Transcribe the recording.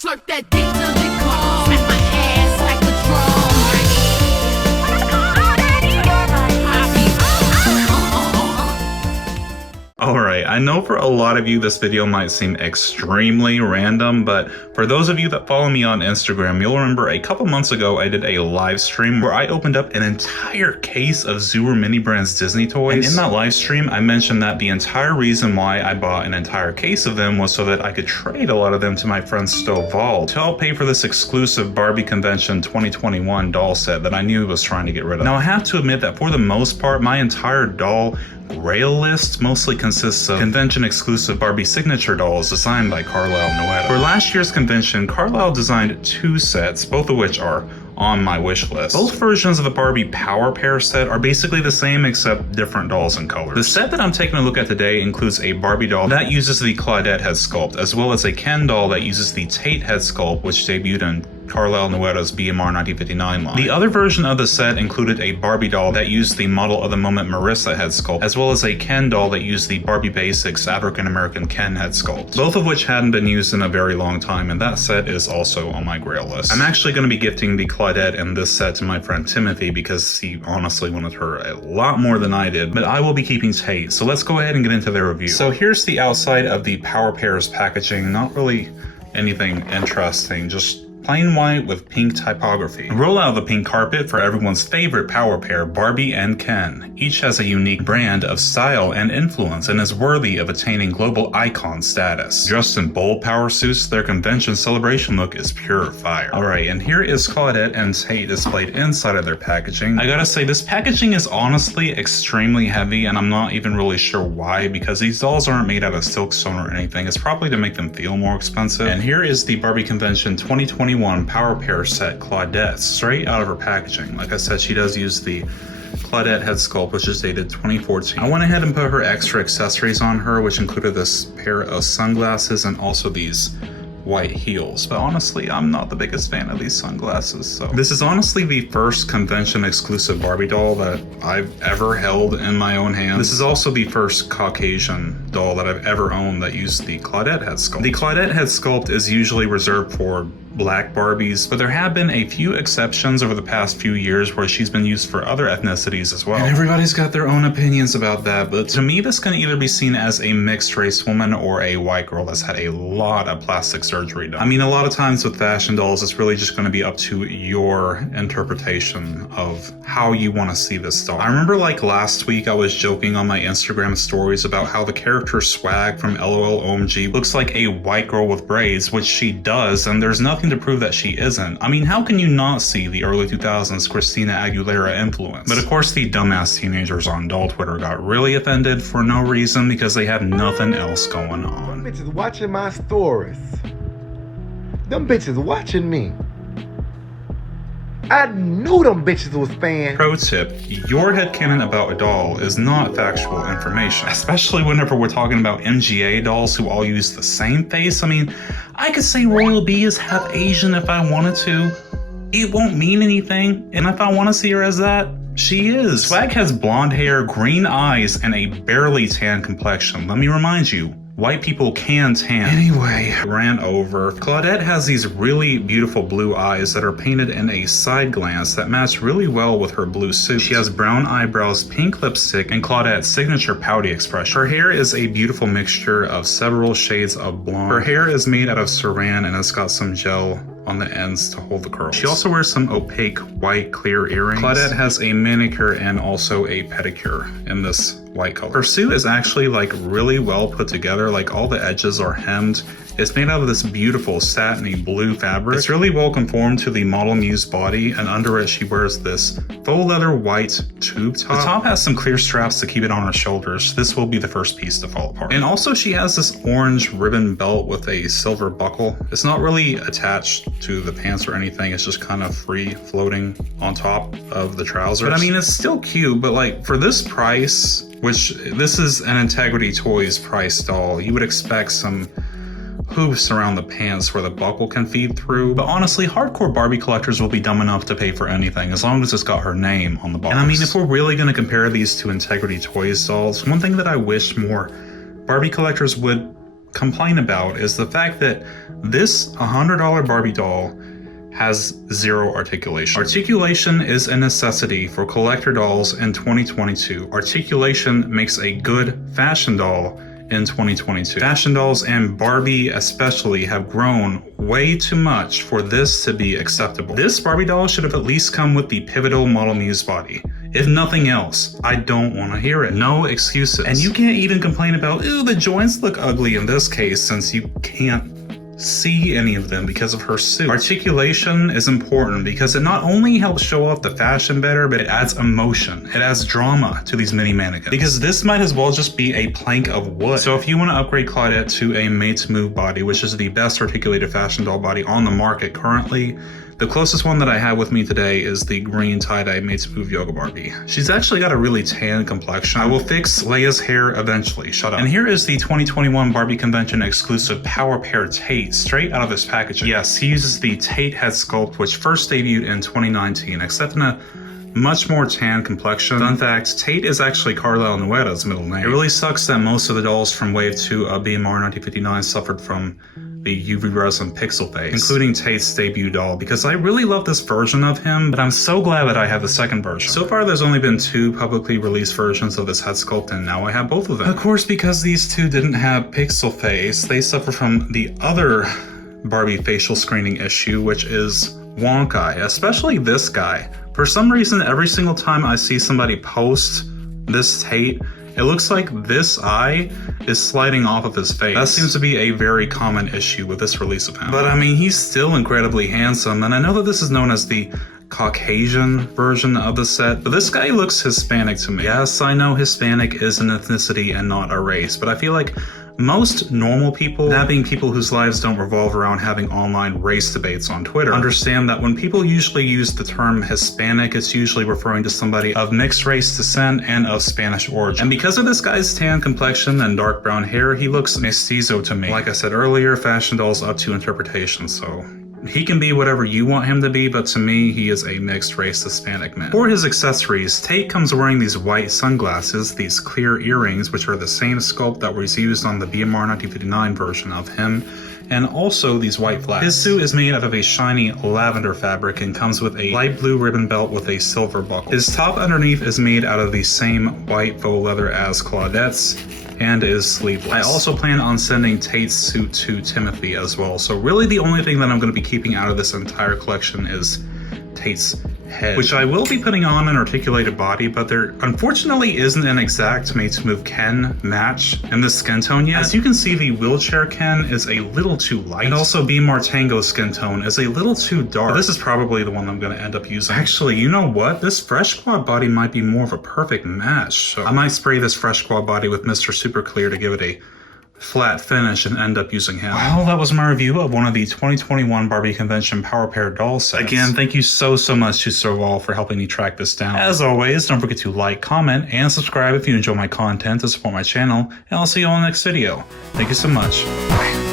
Slurp that dick till it comes. Smack my ass like a drum. Alright, I know for a lot of you this video might seem extremely random, but for those of you that follow me on Instagram, you'll remember a couple months ago I did a live stream where I opened up an entire case of Zoomer Mini Brands Disney toys. And in that live stream, I mentioned that the entire reason why I bought an entire case of them was so that I could trade a lot of them to my friend Stovall to help pay for this exclusive Barbie Convention 2021 doll set that I knew he was trying to get rid of. Now I have to admit that for the most part, my entire doll grail list mostly consists of convention exclusive Barbie signature dolls designed by Carlisle Noetta. For last year's convention, Carlisle designed 2 sets, both of which are on my wish list. Both versions of the Barbie Power Pair set are basically the same except different dolls and colors. The set that I'm taking a look at today includes a Barbie doll that uses the Claudette head sculpt, as well as a Ken doll that uses the Tate head sculpt, which debuted in Carlisle Noetta's BMR 1959 line. The other version of the set included a Barbie doll that used the Model of the Moment Marissa head sculpt, as well as a Ken doll that used the Barbie Basics African American Ken head sculpt, both of which hadn't been used in a very long time, and that set is also on my grail list. I'm actually going to be gifting the Claudette and this set to my friend Timothy because he honestly wanted her a lot more than I did, but I will be keeping Tate, so let's go ahead and get into their review. So here's the outside of the Power Pairs packaging, not really anything interesting, just plain white with pink typography. Roll out the pink carpet for everyone's favorite power pair, Barbie and Ken. Each has a unique brand of style and influence and is worthy of attaining global icon status. Dressed in bold power suits, their convention celebration look is pure fire. Alright, and here is Claudette and Tate displayed inside of their packaging. I gotta say, this packaging is honestly extremely heavy, and I'm not even really sure why, because these dolls aren't made out of silkstone or anything. It's probably to make them feel more expensive. And here is the Barbie Convention 2021 Power Pair set Claudette, straight out of her packaging. Like I said, she does use the Claudette head sculpt, which is dated 2014. I went ahead and put her extra accessories on her, which included this pair of sunglasses and also these white heels, but honestly I'm not the biggest fan of these sunglasses. So this is honestly the first convention exclusive Barbie doll that I've ever held in my own hand. This is also the first Caucasian doll that I've ever owned that used the Claudette head sculpt. The Claudette head sculpt is usually reserved for Black Barbies, but there have been a few exceptions over the past few years where she's been used for other ethnicities as well. And everybody's got their own opinions about that, but to me this can either be seen as a mixed race woman or a white girl that's had a lot of plastic surgery done. I mean, a lot of times with fashion dolls, it's really just going to be up to your interpretation of how you want to see this doll. I remember like last week I was joking on my Instagram stories about how the character Swag from LOL OMG looks like a white girl with braids, which she does, and there's nothing to prove that she isn't. I mean, how can you not see the early 2000s Christina Aguilera influence? But of course the dumbass teenagers on doll Twitter got really offended for no reason because they had nothing else going on. Them bitches watching my stories. Them bitches watching me. I knew them bitches was fans. Pro tip, your headcanon about a doll is not factual information, especially whenever we're talking about MGA dolls who all use the same face. I mean, I could say Royal B is half Asian if I wanted to. It won't mean anything, and if I want to see her as that, she is. Swag has blonde hair, green eyes, and a barely tan complexion. Let me remind you, white people can tan. Anyway, ran over. Claudette has these really beautiful blue eyes that are painted in a side glance that match really well with her blue suit. She has brown eyebrows, pink lipstick, and Claudette's signature pouty expression. Her hair is a beautiful mixture of several shades of blonde. Her hair is made out of saran and it's got some gel on the ends to hold the curls. She also wears some opaque white clear earrings. Claudette has a manicure and also a pedicure in this white color. Her suit is actually like really well put together, like all the edges are hemmed. It's made out of this beautiful satiny blue fabric. It's really well conformed to the Model Muse body, and under it she wears this faux leather white tube top. The top has some clear straps to keep it on her shoulders. This will be the first piece to fall apart. And also she has this orange ribbon belt with a silver buckle. It's not really attached to the pants or anything, it's just kind of free floating on top of the trousers. But I mean, it's still cute, but like for this price, which this is an Integrity Toys price doll, you would expect some hoops around the pants where the buckle can feed through. But honestly, hardcore Barbie collectors will be dumb enough to pay for anything as long as it's got her name on the box. And I mean, if we're really going to compare these to Integrity Toys dolls, one thing that I wish more Barbie collectors would complain about is the fact that this $100 Barbie doll has zero articulation. Articulation is a necessity for collector dolls in 2022. Articulation makes a good fashion doll in 2022. Fashion dolls and Barbie especially have grown way too much for this to be acceptable. This Barbie doll should have at least come with the pivotal Model Muse body. If nothing else, I don't want to hear it. No excuses. And you can't even complain about, ew, the joints look ugly in this case, since you can't see any of them because of her suit. Articulation is important because it not only helps show off the fashion better, but it adds emotion. It adds drama to these mini mannequins. Because this might as well just be a plank of wood. So if you want to upgrade Claudette to a made to move body, which is the best articulated fashion doll body on the market currently, the closest one that I have with me today is the green tie-dye made to move yoga Barbie. She's actually got a really tan complexion. I will fix Leia's hair eventually, shut up. And here is the 2021 Barbie convention exclusive Power Pair Tate, straight out of this packaging. Yes, he uses the Tate head sculpt, which first debuted in 2019, except in a much more tan complexion. Fun fact, Tate is actually Carlisle Nuetta's middle name. It really sucks that most of the dolls from Wave 2 of BMR 1959 suffered from the UV resin pixel face, including Tate's debut doll, because I really love this version of him, but I'm so glad that I have the second version. So far, there's only been 2 publicly released versions of this head sculpt, and now I have both of them. Of course, because these 2 didn't have pixel face, they suffer from the other Barbie facial screening issue, which is wonk eye, especially this guy. For some reason, every single time I see somebody post this Tate, it looks like this eye is sliding off of his face. That seems to be a very common issue with this release of him. But I mean, he's still incredibly handsome, and I know that this is known as the Caucasian version of the set, but this guy looks Hispanic to me. Yes, I know Hispanic is an ethnicity and not a race, but I feel like most normal people, that being people whose lives don't revolve around having online race debates on Twitter, understand that when people usually use the term Hispanic, it's usually referring to somebody of mixed race descent and of Spanish origin. And because of this guy's tan complexion and dark brown hair, he looks mestizo to me. Like I said earlier, fashion doll's up to interpretation, so he can be whatever you want him to be, but to me, he is a mixed race Hispanic man. For his accessories, Tate comes wearing these white sunglasses, these clear earrings, which are the same sculpt that was used on the BMR 1959 version of him, and also these white flats. His suit is made out of a shiny lavender fabric and comes with a light blue ribbon belt with a silver buckle. His top underneath is made out of the same white faux leather as Claudette's, and is sleeveless. I also plan on sending Tate's suit to Timothy as well, so really the only thing that I'm going to be keeping out of this entire collection is Tate's head, which I will be putting on an articulated body, but there unfortunately isn't an exact made to move Ken match in this skin tone yet. As you can see, the wheelchair Ken is a little too light, and also BMR Tango's skin tone is a little too dark. But this is probably the one I'm going to end up using. Actually, you know what? This Fresh Squad body might be more of a perfect match, so I might spray this Fresh Squad body with Mr. Super Clear to give it a flat finish and end up using him. Well, that was my review of one of the 2021 Barbie Convention Power Pair doll sets. Again, thank you so much to Serval for helping me track this down. As always, don't forget to like, comment, and subscribe if you enjoy my content to support my channel, and I'll see you all in the next video. Thank you so much. Bye.